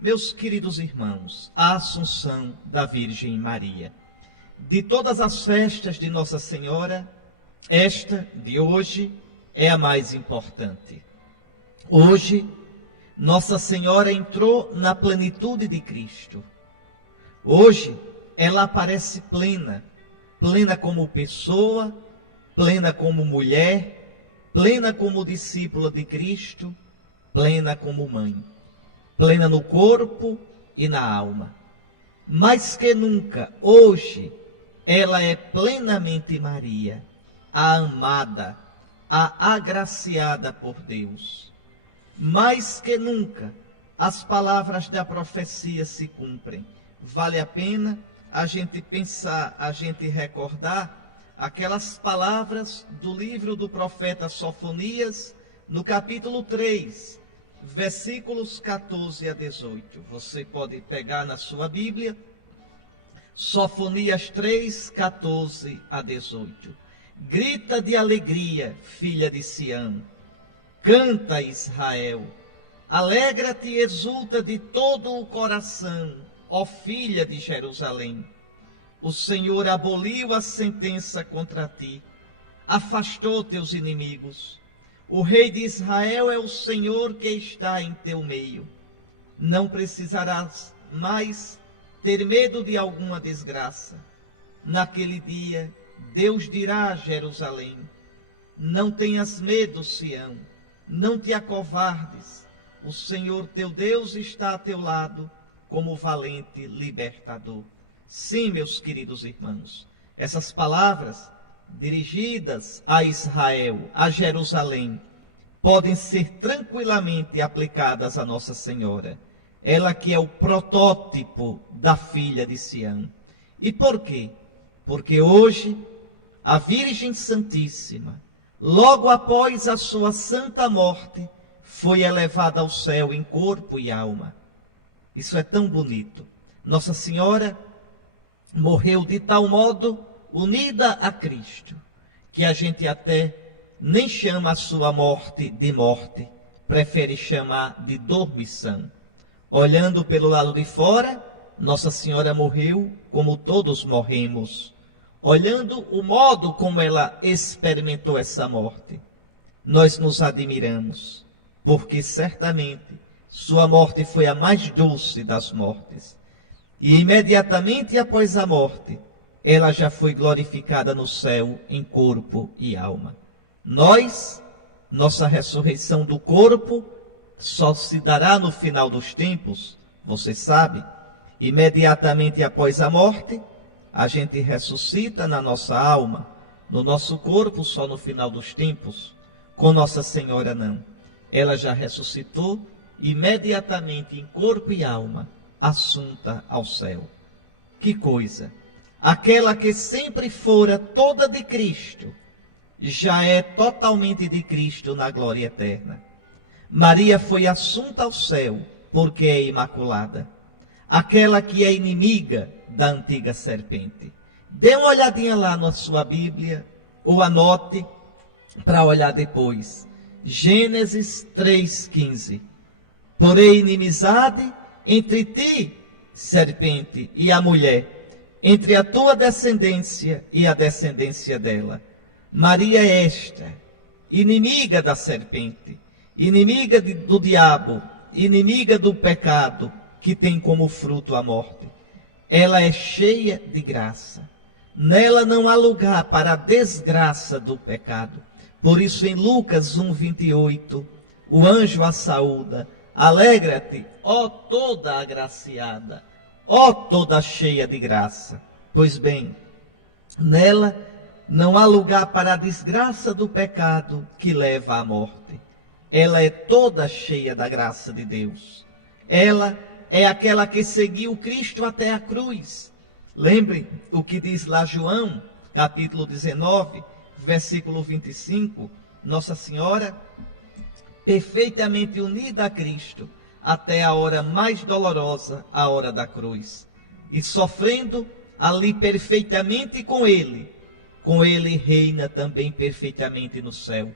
Meus queridos irmãos, a Assunção da Virgem Maria. De todas as festas de Nossa Senhora, esta de hoje é a mais importante. Hoje, Nossa Senhora entrou na plenitude de Cristo. Hoje, ela aparece plena, plena como pessoa, plena como mulher, plena como discípula de Cristo, plena como mãe. Plena no corpo e na alma. Mais que nunca, hoje, ela é plenamente Maria, a amada, a agraciada por Deus. Mais que nunca, as palavras da profecia se cumprem. Vale a pena a gente pensar, a gente recordar aquelas palavras do livro do profeta Sofonias, no capítulo 3, versículos 14 a 18. Você pode pegar na sua Bíblia, Sofonias 3, 14 a 18. Grita de alegria, filha de Sião. Canta, Israel. Alegra-te e exulta de todo o coração, ó filha de Jerusalém. O Senhor aboliu a sentença contra ti, afastou teus inimigos. O Rei de Israel é o Senhor que está em teu meio. Não precisarás mais ter medo de alguma desgraça. Naquele dia, Deus dirá a Jerusalém: não tenhas medo, Sião, não te acovardes. O Senhor teu Deus está a teu lado, como valente libertador. Sim, meus queridos irmãos, essas palavras dirigidas a Israel, a Jerusalém, podem ser tranquilamente aplicadas a Nossa Senhora, ela que é o protótipo da filha de Sião. E por quê? Porque hoje a Virgem Santíssima, logo após a sua santa morte, foi elevada ao céu em corpo e alma. Isso é tão bonito. Nossa Senhora morreu de tal modo unida a Cristo, que a gente até nem chama a sua morte de morte, prefere chamar de dormição. Olhando pelo lado de fora, Nossa Senhora morreu como todos morremos. Olhando o modo como ela experimentou essa morte, nós nos admiramos, porque certamente sua morte foi a mais doce das mortes. E imediatamente após a morte, ela já foi glorificada no céu em corpo e alma. Nossa ressurreição do corpo só se dará no final dos tempos, você sabe. Imediatamente após a morte, a gente ressuscita na nossa alma, no nosso corpo só no final dos tempos. Com Nossa Senhora não. Ela já ressuscitou imediatamente em corpo e alma, assunta ao céu. Que coisa! Aquela que sempre fora toda de Cristo, já é totalmente de Cristo na glória eterna. Maria foi assunta ao céu, porque é imaculada. Aquela que é inimiga da antiga serpente. Dê uma olhadinha lá na sua Bíblia, ou anote para olhar depois. Gênesis 3,15. Porém, inimizade entre ti, serpente, e a mulher, entre a tua descendência e a descendência dela. Maria é esta, inimiga da serpente, inimiga do diabo, inimiga do pecado, que tem como fruto a morte. Ela é cheia de graça. Nela não há lugar para a desgraça do pecado. Por isso, em Lucas 1,28, o anjo a saúda: alegra-te, ó toda agraciada, ó toda cheia de graça. Pois bem, nela não há lugar para a desgraça do pecado que leva à morte. Ela é toda cheia da graça de Deus. Ela é aquela que seguiu Cristo até a cruz. Lembrem o que diz lá João, capítulo 19, versículo 25. Nossa Senhora, perfeitamente unida a Cristo, até a hora mais dolorosa, a hora da cruz. E sofrendo ali perfeitamente com Ele reina também perfeitamente no céu.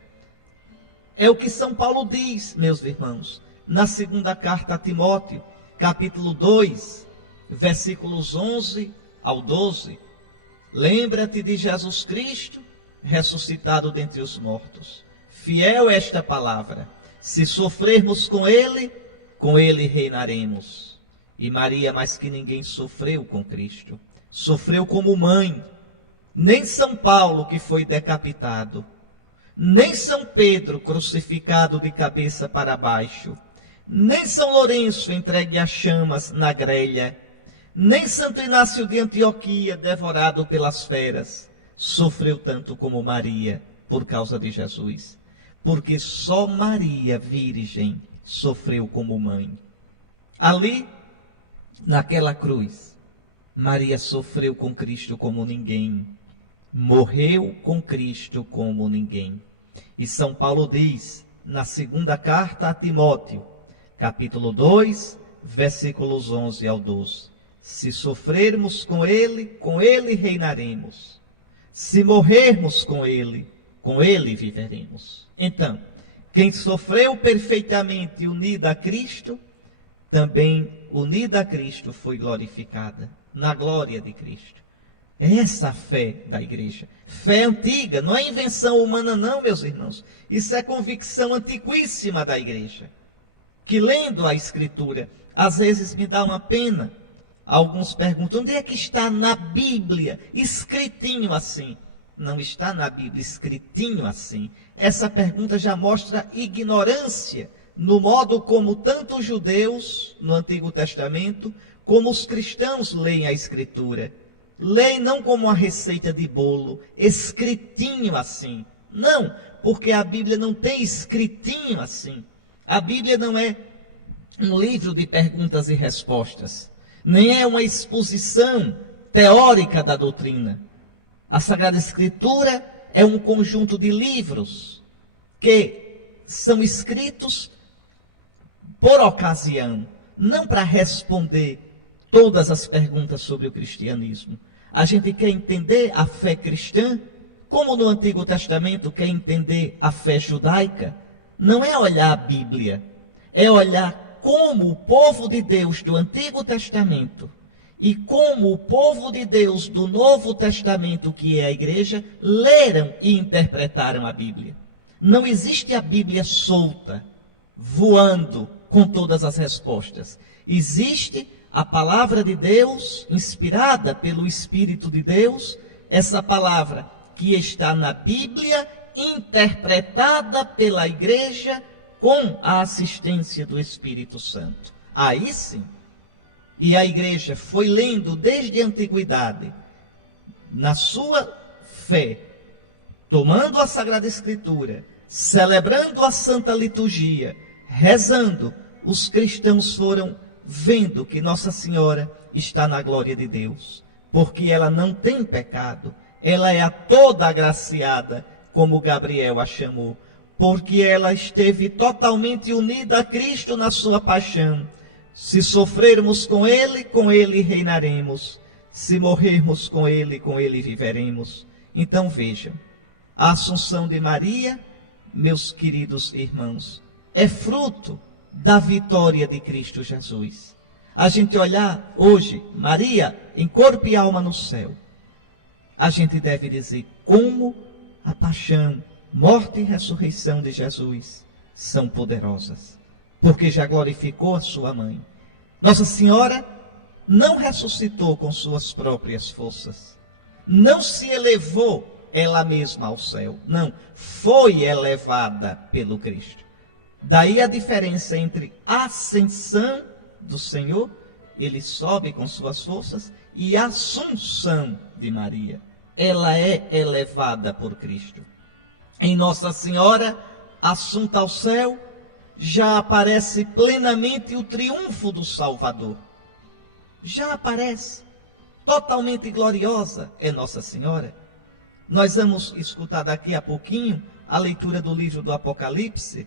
É o que São Paulo diz, meus irmãos, na segunda carta a Timóteo, capítulo 2, versículos 11 ao 12. Lembra-te de Jesus Cristo, ressuscitado dentre os mortos. Fiel é esta palavra. Se sofrermos com ele reinaremos. E Maria, mais que ninguém, sofreu com Cristo. Sofreu como mãe. Nem São Paulo, que foi decapitado, nem São Pedro, crucificado de cabeça para baixo, nem São Lourenço, entregue às chamas na grelha, nem Santo Inácio de Antioquia, devorado pelas feras, sofreu tanto como Maria por causa de Jesus. Porque só Maria, virgem, sofreu como mãe. Ali, naquela cruz, Maria sofreu com Cristo como ninguém. Morreu com Cristo como ninguém. E São Paulo diz, na segunda carta a Timóteo, capítulo 2, versículos 11 ao 12. Se sofrermos com ele reinaremos. Se morrermos com ele viveremos. Então, quem sofreu perfeitamente unida a Cristo, também unida a Cristo foi glorificada, na glória de Cristo. Essa é a fé da igreja. Fé antiga, não é invenção humana não, meus irmãos. Isso é convicção antiquíssima da igreja. Que lendo a Escritura, às vezes me dá uma pena. Alguns perguntam, onde é que está na Bíblia, escritinho assim? Não está na Bíblia escritinho assim. Essa pergunta já mostra ignorância no modo como tanto os judeus, no Antigo Testamento, como os cristãos leem a Escritura. Leem não como uma receita de bolo, escritinho assim. Não, porque a Bíblia não tem escritinho assim. A Bíblia não é um livro de perguntas e respostas, nem é uma exposição teórica da doutrina. A Sagrada Escritura é um conjunto de livros que são escritos por ocasião, não para responder todas as perguntas sobre o cristianismo. A gente quer entender a fé cristã, como no Antigo Testamento quer entender a fé judaica. Não é olhar a Bíblia, é olhar como o povo de Deus do Antigo Testamento e como o povo de Deus do Novo Testamento, que é a igreja, leram e interpretaram a Bíblia. Não existe a Bíblia solta, voando com todas as respostas. Existe a palavra de Deus, inspirada pelo Espírito de Deus, essa palavra que está na Bíblia, interpretada pela igreja com a assistência do Espírito Santo. Aí sim. E a igreja foi lendo desde a antiguidade, na sua fé, tomando a Sagrada Escritura, celebrando a Santa Liturgia, rezando, os cristãos foram vendo que Nossa Senhora está na glória de Deus, porque ela não tem pecado, ela é a toda agraciada, como Gabriel a chamou, porque ela esteve totalmente unida a Cristo na sua paixão. Se sofrermos com ele reinaremos. Se morrermos com ele viveremos. Então vejam, a Assunção de Maria, meus queridos irmãos, é fruto da vitória de Cristo Jesus. A gente olhar hoje, Maria em corpo e alma no céu, a gente deve dizer como a paixão, morte e ressurreição de Jesus são poderosas, porque já glorificou a sua mãe. Nossa Senhora não ressuscitou com suas próprias forças, não se elevou ela mesma ao céu, não, foi elevada pelo Cristo. Daí a diferença entre a ascensão do Senhor, ele sobe com suas forças, e a assunção de Maria, ela é elevada por Cristo. Em Nossa Senhora, assunta ao céu, já aparece plenamente o triunfo do Salvador. Já aparece, totalmente gloriosa é Nossa Senhora. Nós vamos escutar daqui a pouquinho a leitura do livro do Apocalipse.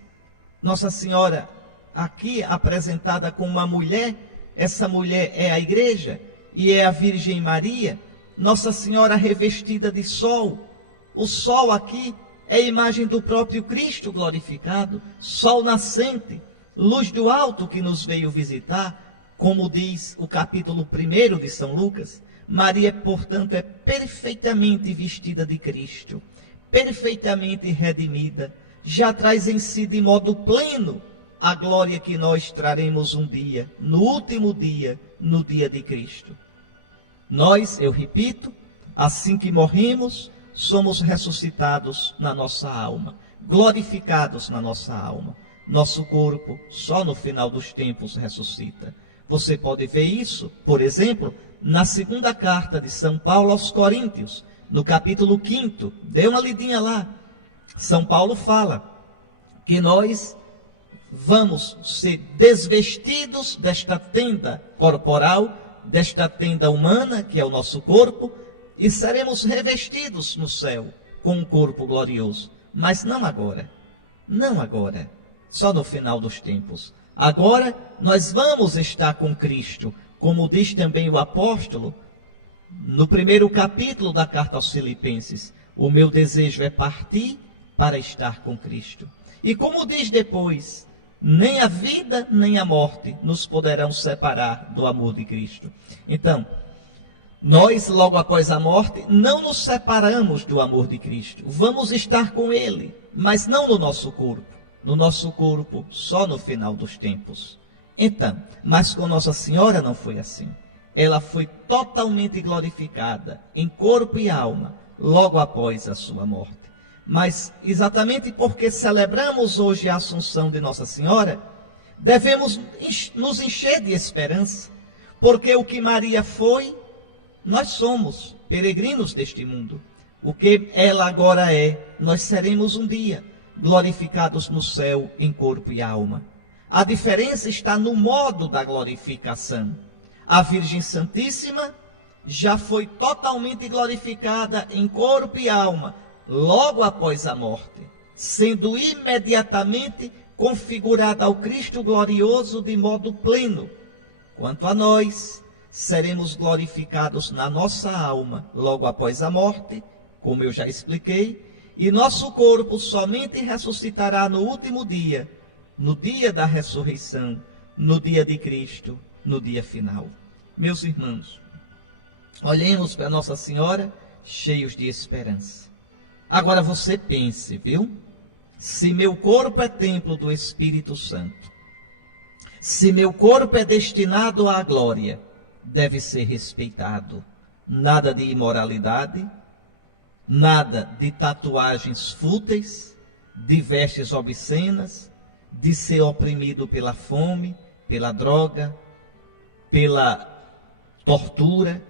Nossa Senhora aqui apresentada como uma mulher, essa mulher é a igreja e é a Virgem Maria. Nossa Senhora revestida de sol, o sol aqui é a imagem do próprio Cristo glorificado, sol nascente, luz do alto que nos veio visitar, como diz o capítulo 1 de São Lucas, Maria, portanto, é perfeitamente vestida de Cristo, perfeitamente redimida, já traz em si de modo pleno a glória que nós traremos um dia, no último dia, no dia de Cristo. Nós, eu repito, assim que morremos, somos ressuscitados na nossa alma, glorificados na nossa alma. Nosso corpo, só no final dos tempos, ressuscita. Você pode ver isso, por exemplo, na segunda carta de São Paulo aos Coríntios, no capítulo 5, dê uma lidinha lá. São Paulo fala que nós vamos ser desvestidos desta tenda corporal, desta tenda humana, que é o nosso corpo, e seremos revestidos no céu com um corpo glorioso. Mas não agora, não agora, só no final dos tempos. Agora nós vamos estar com Cristo, como diz também o apóstolo, no primeiro capítulo da carta aos Filipenses: o meu desejo é partir para estar com Cristo. E como diz depois: nem a vida nem a morte nos poderão separar do amor de Cristo. Então, nós, logo após a morte, não nos separamos do amor de Cristo. Vamos estar com Ele, mas não no nosso corpo. No nosso corpo, só no final dos tempos. Então, mas com Nossa Senhora não foi assim. Ela foi totalmente glorificada, em corpo e alma, logo após a sua morte. Mas, exatamente porque celebramos hoje a Assunção de Nossa Senhora, devemos nos encher de esperança, porque o que Maria foi, nós somos peregrinos deste mundo. O que ela agora é, nós seremos um dia glorificados no céu em corpo e alma. A diferença está no modo da glorificação. A Virgem Santíssima já foi totalmente glorificada em corpo e alma, logo após a morte, sendo imediatamente configurada ao Cristo glorioso de modo pleno. Quanto a nós, seremos glorificados na nossa alma logo após a morte, como eu já expliquei, e nosso corpo somente ressuscitará no último dia, no dia da ressurreição, no dia de Cristo, no dia final. Meus irmãos, olhemos para Nossa Senhora cheios de esperança. Agora você pense, viu? Se meu corpo é templo do Espírito Santo, se meu corpo é destinado à glória, deve ser respeitado. Nada de imoralidade, nada de tatuagens fúteis, de vestes obscenas, de ser oprimido pela fome, pela droga, pela tortura.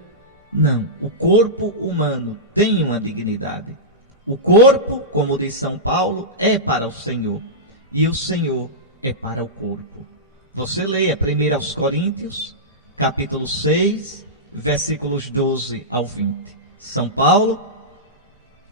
Não, o corpo humano tem uma dignidade. O corpo, como diz São Paulo, é para o Senhor, e o Senhor é para o corpo. Você leia 1 aos Coríntios, capítulo 6, versículos 12 ao 20. São Paulo,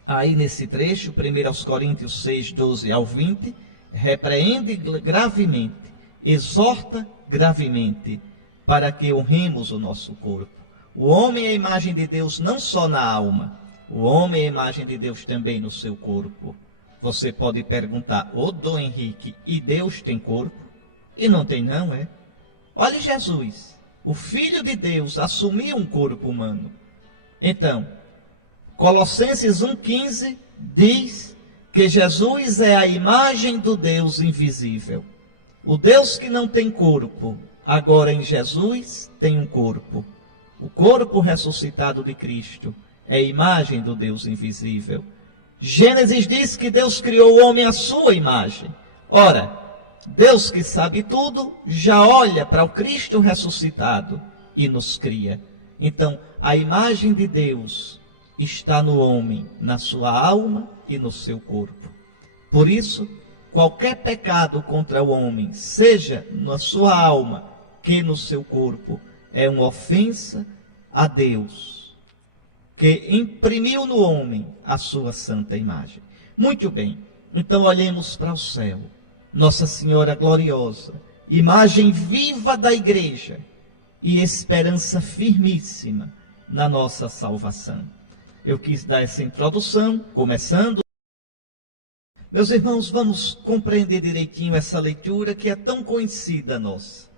aí nesse trecho, 1 aos Coríntios 6, 12 ao 20, repreende gravemente, exorta gravemente, para que honremos o nosso corpo. O homem é a imagem de Deus não só na alma, o homem é a imagem de Deus também no seu corpo. Você pode perguntar: ô Dom Henrique, e Deus tem corpo? E não tem não, é? Olhe Jesus, o Filho de Deus assumiu um corpo humano. Então, Colossenses 1,15 diz que Jesus é a imagem do Deus invisível. O Deus que não tem corpo, agora em Jesus tem um corpo. O corpo ressuscitado de Cristo é a imagem do Deus invisível. Gênesis diz que Deus criou o homem à sua imagem. Ora, Deus que sabe tudo, já olha para o Cristo ressuscitado e nos cria. Então, a imagem de Deus está no homem, na sua alma e no seu corpo. Por isso, qualquer pecado contra o homem, seja na sua alma que no seu corpo, é uma ofensa a Deus, que imprimiu no homem a sua santa imagem. Muito bem, então olhemos para o céu. Nossa Senhora gloriosa, imagem viva da igreja e esperança firmíssima na nossa salvação. Eu quis dar essa introdução, começando. Meus irmãos, vamos compreender direitinho essa leitura que é tão conhecida nossa.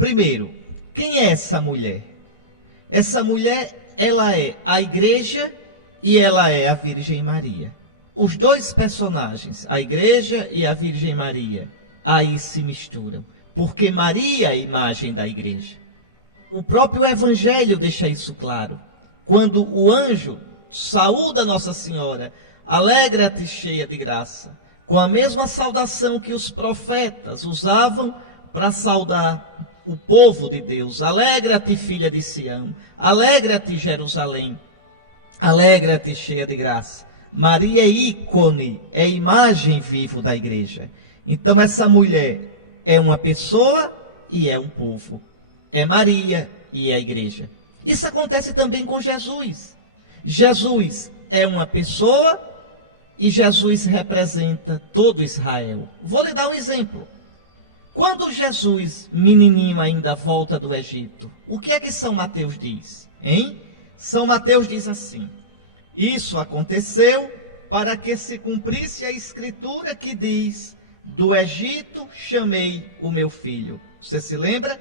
Primeiro, Quem é essa mulher? Essa mulher, ela é a igreja e ela é a Virgem Maria. Os dois personagens, a igreja e a Virgem Maria, aí se misturam, porque Maria é a imagem da igreja. O próprio Evangelho deixa isso claro. Quando o anjo saúda Nossa Senhora, alegra-te cheia de graça, com a mesma saudação que os profetas usavam para saudar o povo de Deus. Alegra-te, filha de Sião, alegra-te, Jerusalém, alegra-te cheia de graça. Maria é ícone, é imagem viva da igreja. Então essa mulher é uma pessoa e é um povo. É Maria e é a igreja. Isso acontece também com Jesus. Jesus é uma pessoa e Jesus representa todo Israel. Vou lhe dar um exemplo. Quando Jesus, menininho ainda, volta do Egito, o que é que São Mateus diz? Hein? São Mateus diz assim: isso aconteceu para que se cumprisse a escritura que diz: do Egito chamei o meu filho. Você se lembra?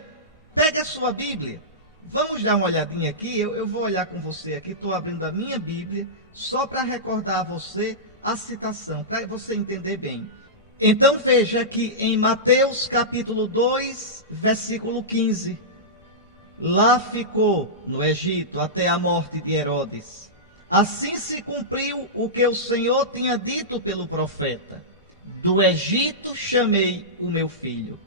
Pegue a sua Bíblia. Vamos dar uma olhadinha aqui. Eu vou olhar com você aqui. Estou abrindo a minha Bíblia só para recordar a você a citação, para você entender bem. Então veja que em Mateus capítulo 2, versículo 15. Lá ficou no Egito até a morte de Herodes. Assim se cumpriu o que o Senhor tinha dito pelo profeta: do Egito chamei o meu filho.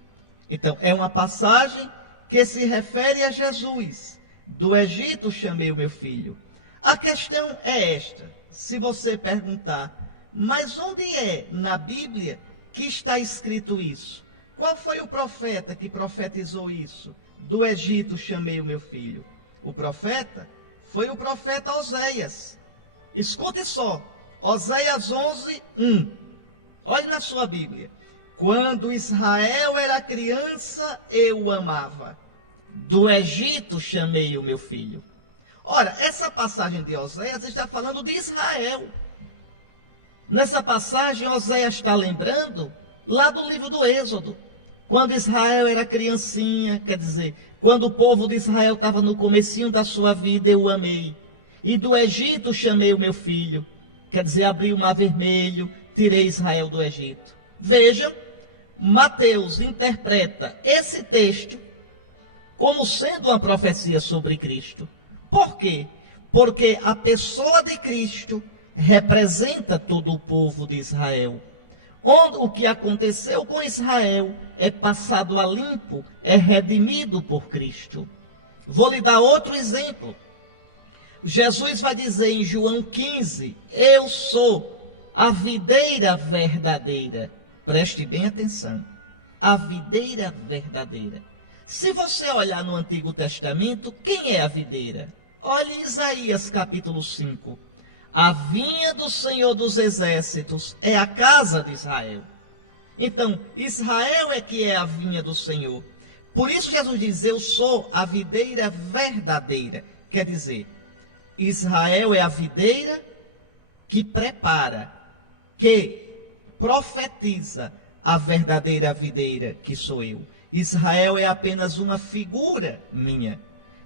Então é uma passagem que se refere a Jesus. Do Egito chamei o meu filho. A questão é esta: se você perguntar, mas onde é na Bíblia que está escrito isso? Qual foi o profeta que profetizou isso? Do Egito chamei o meu filho. O profeta foi o profeta Oséias. Escute só, Oséias 11, 1. Olhe na sua Bíblia. Quando Israel era criança, eu o amava. Do Egito chamei o meu filho. Ora, essa passagem de Oséias está falando de Israel. Nessa passagem, Oséias está lembrando lá do livro do Êxodo. Quando Israel era criancinha, quer dizer, quando o povo de Israel estava no comecinho da sua vida, eu o amei. E do Egito chamei o meu filho. Quer dizer, abri o mar vermelho, tirei Israel do Egito. Vejam, Mateus interpreta esse texto como sendo uma profecia sobre Cristo. Por quê? Porque a pessoa de Cristo representa todo o povo de Israel. Onde o que aconteceu com Israel é passado a limpo, é redimido por Cristo. Vou lhe dar outro exemplo. Jesus vai dizer em João 15, eu sou a videira verdadeira. Preste bem atenção. A videira verdadeira. Se você olhar no Antigo Testamento, quem é a videira? Olhe Isaías capítulo 5. A vinha do Senhor dos Exércitos é a casa de Israel. Então, Israel é que é a vinha do Senhor. Por isso Jesus diz, eu sou a videira verdadeira. Quer dizer, Israel é a videira que prepara, que profetiza a verdadeira videira que sou eu. Israel é apenas uma figura minha.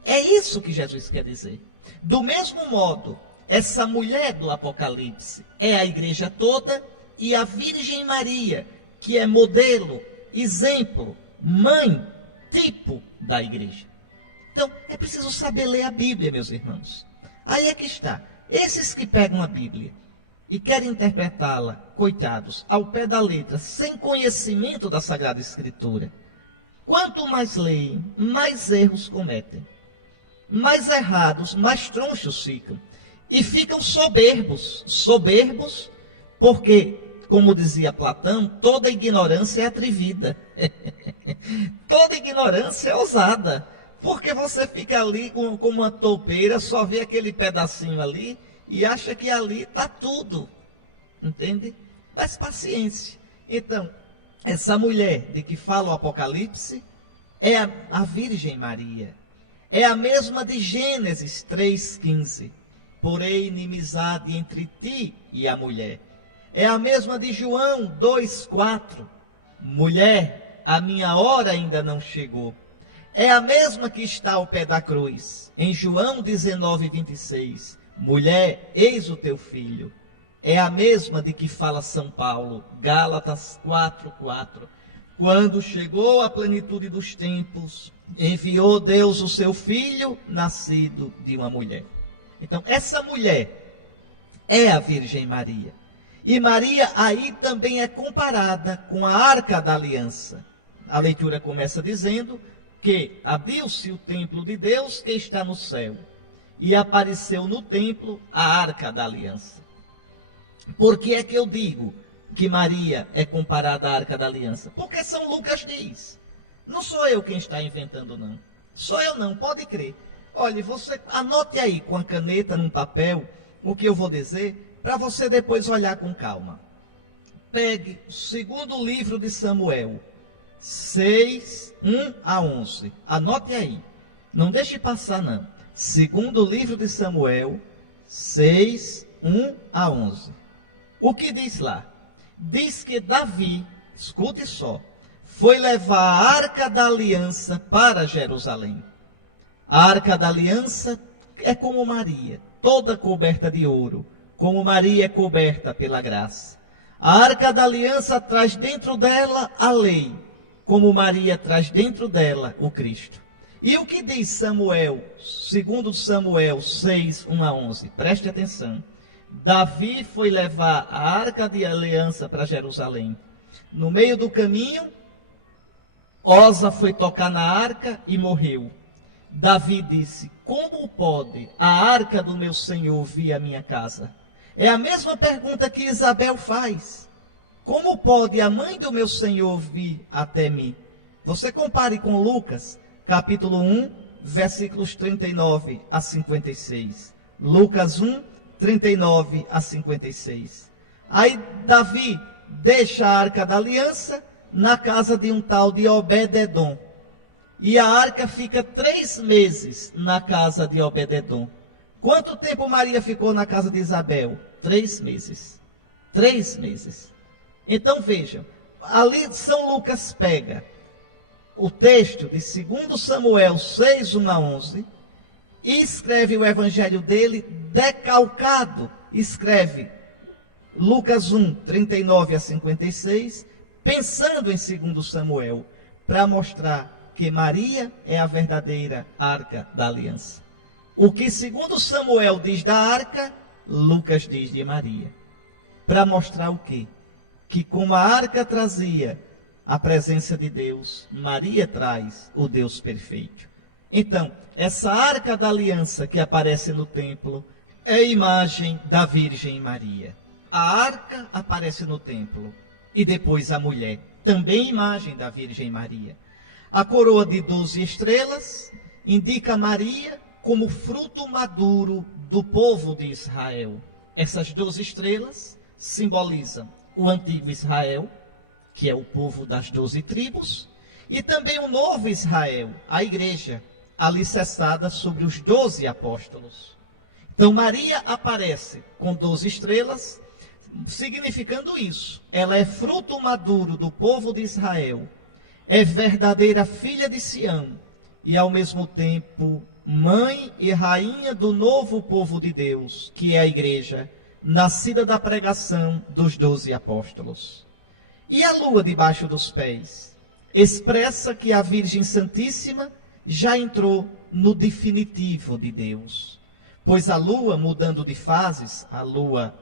É isso que Jesus quer dizer. Do mesmo modo, essa mulher do Apocalipse é a igreja toda e a Virgem Maria, que é modelo, exemplo, mãe, tipo da igreja. Então, é preciso saber ler a Bíblia, meus irmãos. Aí é que está. Esses que pegam a Bíblia e querem interpretá-la, coitados, ao pé da letra, sem conhecimento da Sagrada Escritura, quanto mais leem, mais erros cometem. Mais errados, mais tronchos ficam. E ficam soberbos. Soberbos porque, como dizia Platão, toda ignorância é atrevida. Toda ignorância é ousada. Porque você fica ali como uma toupeira, só vê aquele pedacinho ali e acha que ali está tudo. Entende? Mas paciência. Então, essa mulher de que fala o Apocalipse é a Virgem Maria. É a mesma de Gênesis 3,15. Porém, inimizade entre ti e a mulher. É a mesma de João 2,4. Mulher, a minha hora ainda não chegou. é a mesma que está ao pé da cruz. Em João 19:26, mulher, eis o teu filho. É a mesma de que fala São Paulo, Gálatas 4:4. Quando chegou a plenitude dos tempos, enviou Deus o seu filho, nascido de uma mulher. Então, essa mulher é a Virgem Maria. E Maria aí também é comparada com a Arca da Aliança. A leitura começa dizendo que abriu-se o templo de Deus que está no céu, e apareceu no templo a Arca da Aliança. Por que é que eu digo que Maria é comparada à Arca da Aliança? Porque São Lucas diz. Não sou eu quem está inventando, não. Sou eu não, pode crer. Olha, você anote aí com a caneta num papel o que eu vou dizer, para você depois olhar com calma. Pegue o segundo livro de Samuel, 6, 1 a 11. Anote aí. Não deixe passar, não. Segundo livro de Samuel, 6, 1 a 11. O que diz lá? Diz que Davi, escute só, foi levar a Arca da Aliança para Jerusalém. A Arca da Aliança é como Maria, toda coberta de ouro, como Maria é coberta pela graça. A Arca da Aliança traz dentro dela a lei, como Maria traz dentro dela o Cristo. E o que diz Samuel, segundo Samuel 6, 1 a 11? Preste atenção. Davi foi levar a Arca de Aliança para Jerusalém. No meio do caminho, Osa foi tocar na arca e morreu. Davi disse: como pode a arca do meu Senhor vir à minha casa? É a mesma pergunta que Isabel faz. Como pode a mãe do meu Senhor vir até mim? Você compare com Lucas, capítulo 1, versículos 39 a 56. Lucas 1, 39 a 56. Aí Davi deixa a Arca da Aliança na casa de um tal de Obed-edom. E a arca fica 3 meses na casa de Obed-edom. Quanto tempo Maria ficou na casa de Isabel? 3 meses. 3 meses. Então vejam, ali São Lucas pega o texto de 2 Samuel 6, 1 a 11, e escreve o evangelho dele decalcado. Escreve Lucas 1, 39 a 56, pensando em 2 Samuel, para mostrar que Maria é a verdadeira Arca da Aliança. O que 2 Samuel diz da arca, Lucas diz de Maria. Para mostrar o quê? Que como a arca trazia a presença de Deus, Maria traz o Deus perfeito. Então, essa Arca da Aliança que aparece no templo é a imagem da Virgem Maria. A arca aparece no templo e depois a mulher, também imagem da Virgem Maria. A coroa de 12 estrelas indica Maria como fruto maduro do povo de Israel. Essas 12 estrelas simbolizam o antigo Israel, que é o povo das 12 tribos, e também o novo Israel, a igreja, alicerçada sobre os 12 apóstolos. Então Maria aparece com 12 estrelas, significando isso. Ela é fruto maduro do povo de Israel, é verdadeira filha de Sião, e ao mesmo tempo mãe e rainha do novo povo de Deus, que é a igreja, nascida da pregação dos 12 apóstolos. E a lua debaixo dos pés expressa que a Virgem Santíssima já entrou no definitivo de Deus. Pois a lua, mudando de fases, a lua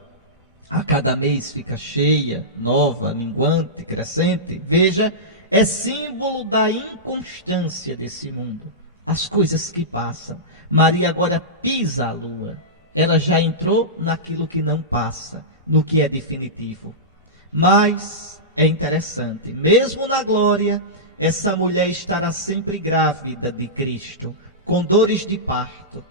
a cada mês fica cheia, nova, minguante, crescente. Veja, é símbolo da inconstância desse mundo. As coisas que passam. Maria agora pisa a lua. Ela já entrou naquilo que não passa, no que é definitivo. Mas é interessante, mesmo na glória, essa mulher estará sempre grávida de Cristo, com dores de parto.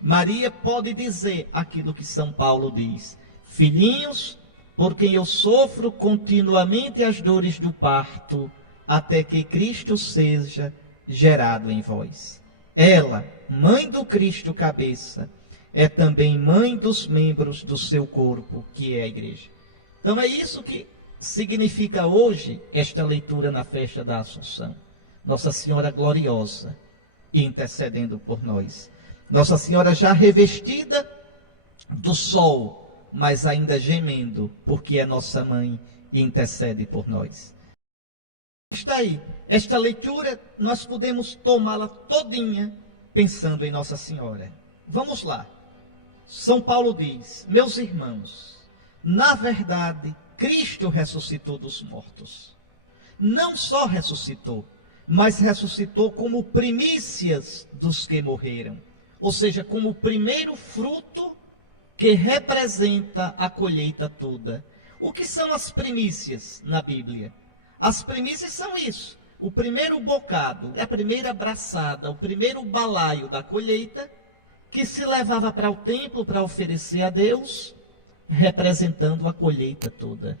Maria pode dizer aquilo que São Paulo diz: filhinhos, por quem eu sofro continuamente as dores do parto, até que Cristo seja gerado em vós. Ela, mãe do Cristo cabeça, é também mãe dos membros do seu corpo, que é a igreja. Então é isso que significa hoje esta leitura na festa da Assunção. Nossa Senhora gloriosa e intercedendo por nós. Nossa Senhora já revestida do sol, mas ainda gemendo, porque é nossa mãe e intercede por nós. Está aí, esta leitura nós podemos tomá-la todinha pensando em Nossa Senhora. Vamos lá. São Paulo diz: meus irmãos, na verdade, Cristo ressuscitou dos mortos. Não só ressuscitou, mas ressuscitou como primícias dos que morreram. Ou seja, como o primeiro fruto que representa a colheita toda. O que são as primícias na Bíblia? As primícias são isso. O primeiro bocado, a primeira braçada, o primeiro balaio da colheita, que se levava para o templo para oferecer a Deus, representando a colheita toda.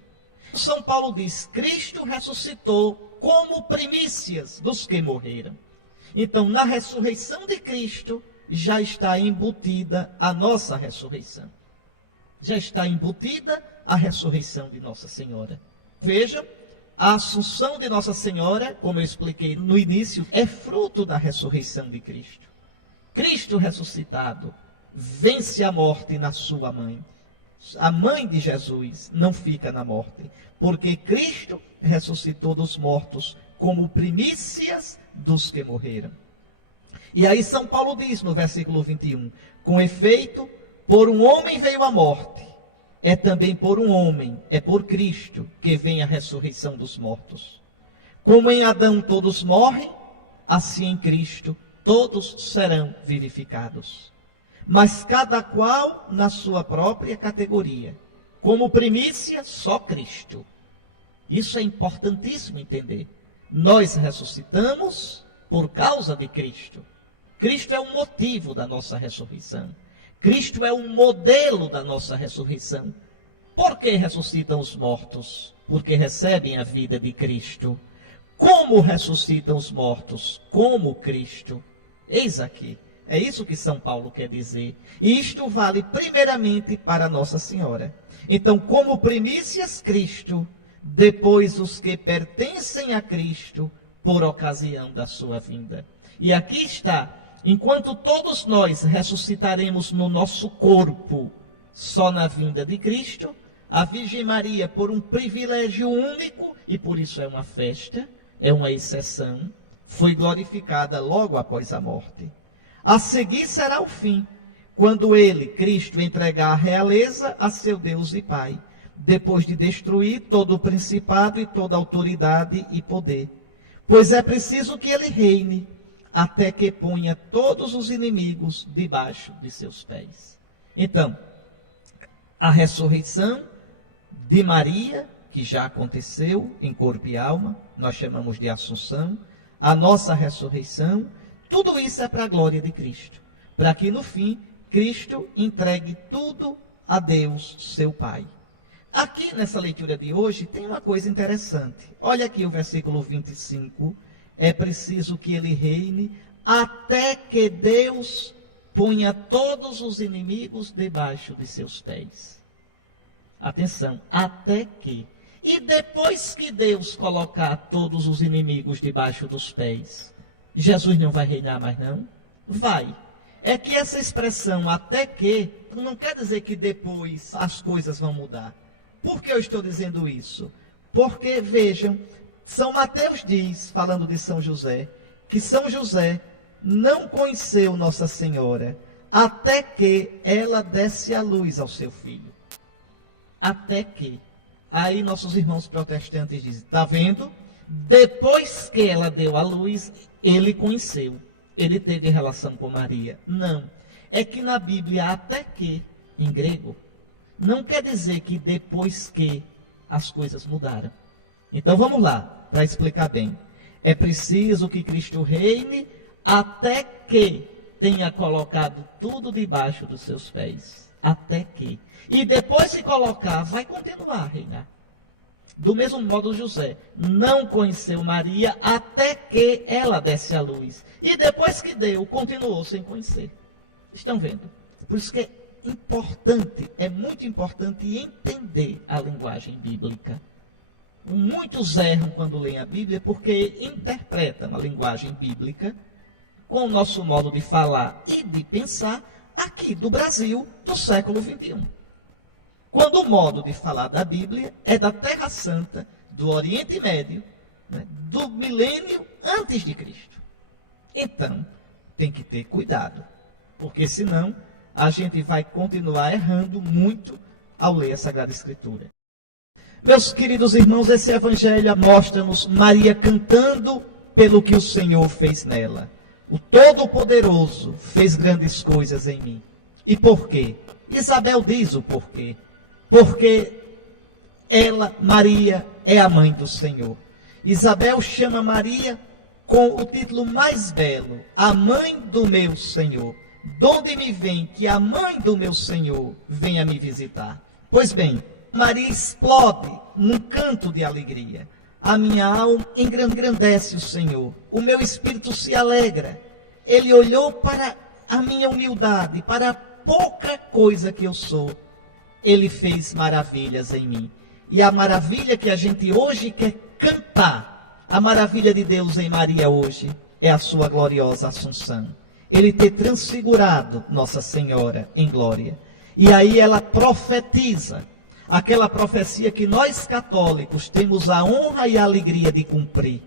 São Paulo diz: Cristo ressuscitou como primícias dos que morreram. Então, na ressurreição de Cristo, já está embutida a nossa ressurreição. Já está embutida a ressurreição de Nossa Senhora. Vejam, a assunção de Nossa Senhora, como eu expliquei no início, é fruto da ressurreição de Cristo. Cristo ressuscitado vence a morte na sua mãe. A mãe de Jesus não fica na morte, porque Cristo ressuscitou dos mortos como primícias dos que morreram. E aí São Paulo diz no versículo 21, com efeito, por um homem veio a morte, é também por um homem, é por Cristo, que vem a ressurreição dos mortos. Como em Adão todos morrem, assim em Cristo todos serão vivificados. Mas cada qual na sua própria categoria. Como primícia, só Cristo. Isso é importantíssimo entender. Nós ressuscitamos por causa de Cristo. Cristo é o motivo da nossa ressurreição. Cristo é o modelo da nossa ressurreição. Por que ressuscitam os mortos? Porque recebem a vida de Cristo. Como ressuscitam os mortos? Como Cristo. Eis aqui. É isso que São Paulo quer dizer. E isto vale primeiramente para Nossa Senhora. Então, como primícias, Cristo, depois os que pertencem a Cristo, por ocasião da sua vinda. E aqui está, enquanto todos nós ressuscitaremos no nosso corpo, só na vinda de Cristo, a Virgem Maria, por um privilégio único, e por isso é uma festa, é uma exceção, foi glorificada logo após a morte. A seguir será o fim, quando ele, Cristo, entregar a realeza a seu Deus e Pai, depois de destruir todo o principado e toda autoridade e poder. Pois é preciso que ele reine, até que ponha todos os inimigos debaixo de seus pés. Então, a ressurreição de Maria, que já aconteceu em corpo e alma, nós chamamos de Assunção, a nossa ressurreição, tudo isso é para a glória de Cristo, para que no fim Cristo entregue tudo a Deus, seu Pai. Aqui nessa leitura de hoje tem uma coisa interessante. Olha aqui o versículo 25. É preciso que ele reine até que Deus ponha todos os inimigos debaixo de seus pés. Atenção, até que. E depois que Deus colocar todos os inimigos debaixo dos pés, Jesus não vai reinar mais não? Vai. É que essa expressão até que não quer dizer que depois as coisas vão mudar. Por que eu estou dizendo isso? Porque, vejam, São Mateus diz, falando de São José, que São José não conheceu Nossa Senhora até que ela desse a luz ao seu filho. Até que. Aí nossos irmãos protestantes dizem, está vendo? Depois que ela deu a luz, ele conheceu. Ele teve relação com Maria. Não. É que na Bíblia, até que, em grego, não quer dizer que depois que as coisas mudaram. Então vamos lá, para explicar bem. É preciso que Cristo reine até que tenha colocado tudo debaixo dos seus pés. Até que. E depois que colocar, vai continuar a reinar. Do mesmo modo, José não conheceu Maria até que ela desse a luz. E depois que deu, continuou sem conhecer. Estão vendo? Por isso que é importante, é muito importante entender a linguagem bíblica. Muitos erram quando leem a Bíblia porque interpretam a linguagem bíblica com o nosso modo de falar e de pensar aqui do Brasil do século XXI. Quando o modo de falar da Bíblia é da Terra Santa, do Oriente Médio, né, do milênio antes de Cristo. Então, tem que ter cuidado, porque senão a gente vai continuar errando muito ao ler a Sagrada Escritura. Meus queridos irmãos, esse evangelho mostra-nos Maria cantando pelo que o Senhor fez nela. O Todo-Poderoso fez grandes coisas em mim. E por quê? Isabel diz o porquê. Porque ela, Maria, é a mãe do Senhor. Isabel chama Maria com o título mais belo, a mãe do meu Senhor. Donde me vem que a mãe do meu Senhor venha me visitar? Pois bem, Maria explode num canto de alegria. A minha alma engrandece o Senhor. O meu espírito se alegra. Ele olhou para a minha humildade, para a pouca coisa que eu sou. Ele fez maravilhas em mim. E a maravilha que a gente hoje quer cantar, a maravilha de Deus em Maria hoje, é a sua gloriosa Assunção. Ele ter transfigurado Nossa Senhora em glória. E aí ela profetiza aquela profecia que nós católicos temos a honra e a alegria de cumprir.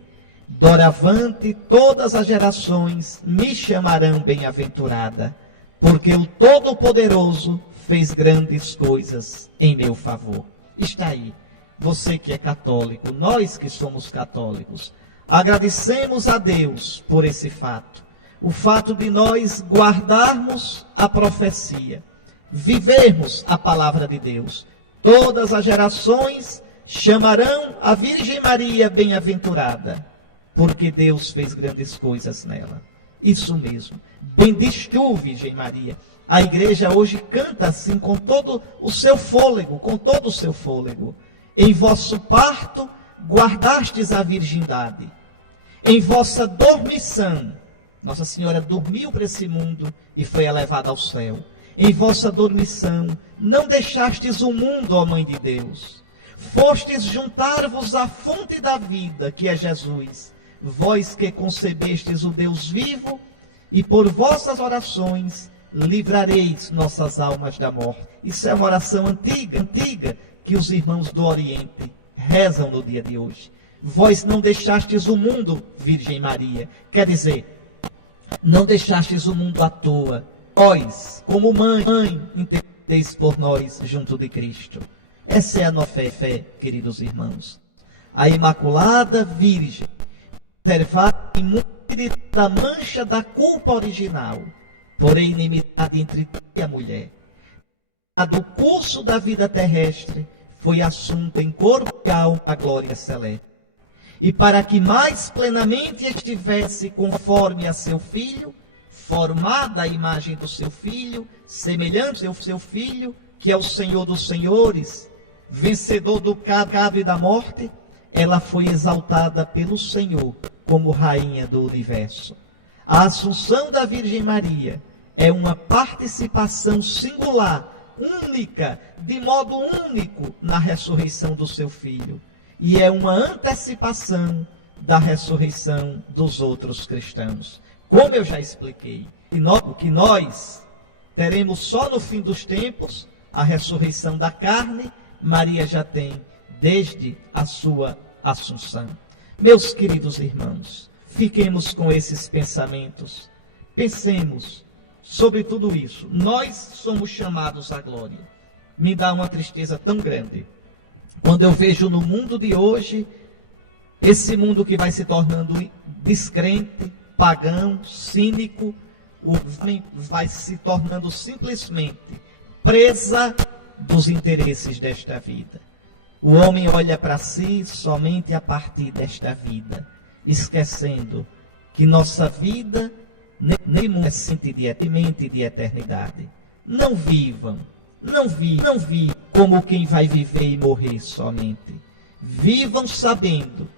Doravante todas as gerações me chamarão bem-aventurada, porque o Todo-Poderoso fez grandes coisas em meu favor. Está aí, você que é católico, nós que somos católicos, agradecemos a Deus por esse fato. O fato de nós guardarmos a profecia, vivermos a palavra de Deus. Todas as gerações chamarão a Virgem Maria bem-aventurada, porque Deus fez grandes coisas nela. Isso mesmo. Bendiz tu, Virgem Maria. A igreja hoje canta assim com todo o seu fôlego, com todo o seu fôlego. Em vosso parto guardastes a virgindade. Em vossa dormição, Nossa Senhora dormiu para esse mundo e foi elevada ao céu. Em vossa dormição, não deixastes o mundo, ó Mãe de Deus. Fostes juntar-vos à fonte da vida, que é Jesus. Vós que concebestes o Deus vivo, e por vossas orações livrareis nossas almas da morte. Isso é uma oração antiga, que os irmãos do Oriente rezam no dia de hoje. Vós não deixastes o mundo, Virgem Maria. Quer dizer, não deixastes o mundo à toa. Vós, como mãe, intercedeis por nós junto de Cristo. Essa é a nossa fé, queridos irmãos. A Imaculada Virgem, preservada imune da mancha da culpa original, porém inimizade entre ti e a mulher. A do curso da vida terrestre foi assunta em corpo e alma a glória celeste. E para que mais plenamente estivesse conforme a seu Filho, formada a imagem do seu Filho, semelhante ao seu Filho, que é o Senhor dos Senhores, vencedor do pecado e da morte, ela foi exaltada pelo Senhor como Rainha do Universo. A Assunção da Virgem Maria é uma participação singular, única, de modo único, na ressurreição do seu Filho. E é uma antecipação da ressurreição dos outros cristãos. Como eu já expliquei, o que nós teremos só no fim dos tempos, a ressurreição da carne, Maria já tem desde a sua Assunção. Meus queridos irmãos, fiquemos com esses pensamentos. Pensemos sobre tudo isso. Nós somos chamados à glória. Me dá uma tristeza tão grande quando eu vejo no mundo de hoje, esse mundo que vai se tornando descrente, pagão, cínico, o homem vai se tornando simplesmente presa dos interesses desta vida. O homem olha para si somente a partir desta vida, esquecendo que nossa vida nem é sentimente de eternidade. Não vivam como quem vai viver e morrer somente. Vivam sabendo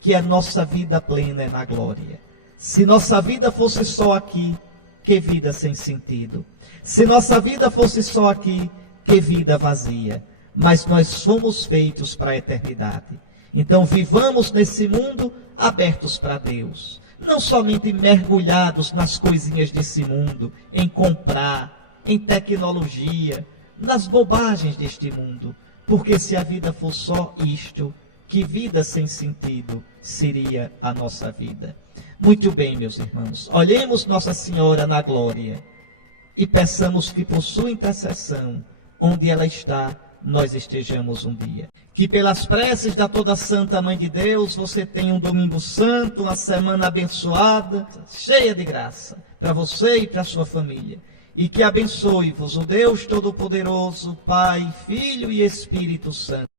que a nossa vida plena é na glória. Se nossa vida fosse só aqui, que vida sem sentido. Se nossa vida fosse só aqui, que vida vazia. Mas nós fomos feitos para a eternidade. Então vivamos nesse mundo abertos para Deus, não somente mergulhados nas coisinhas desse mundo, em comprar, em tecnologia, nas bobagens deste mundo, porque se a vida for só isto, que vida sem sentido seria a nossa vida? Muito bem, meus irmãos, olhemos Nossa Senhora na glória e peçamos que por sua intercessão, onde ela está, nós estejamos um dia. Que pelas preces da toda Santa Mãe de Deus, você tenha um domingo santo, uma semana abençoada, cheia de graça, para você e para a sua família. E que abençoe-vos o Deus Todo-Poderoso, Pai, Filho e Espírito Santo.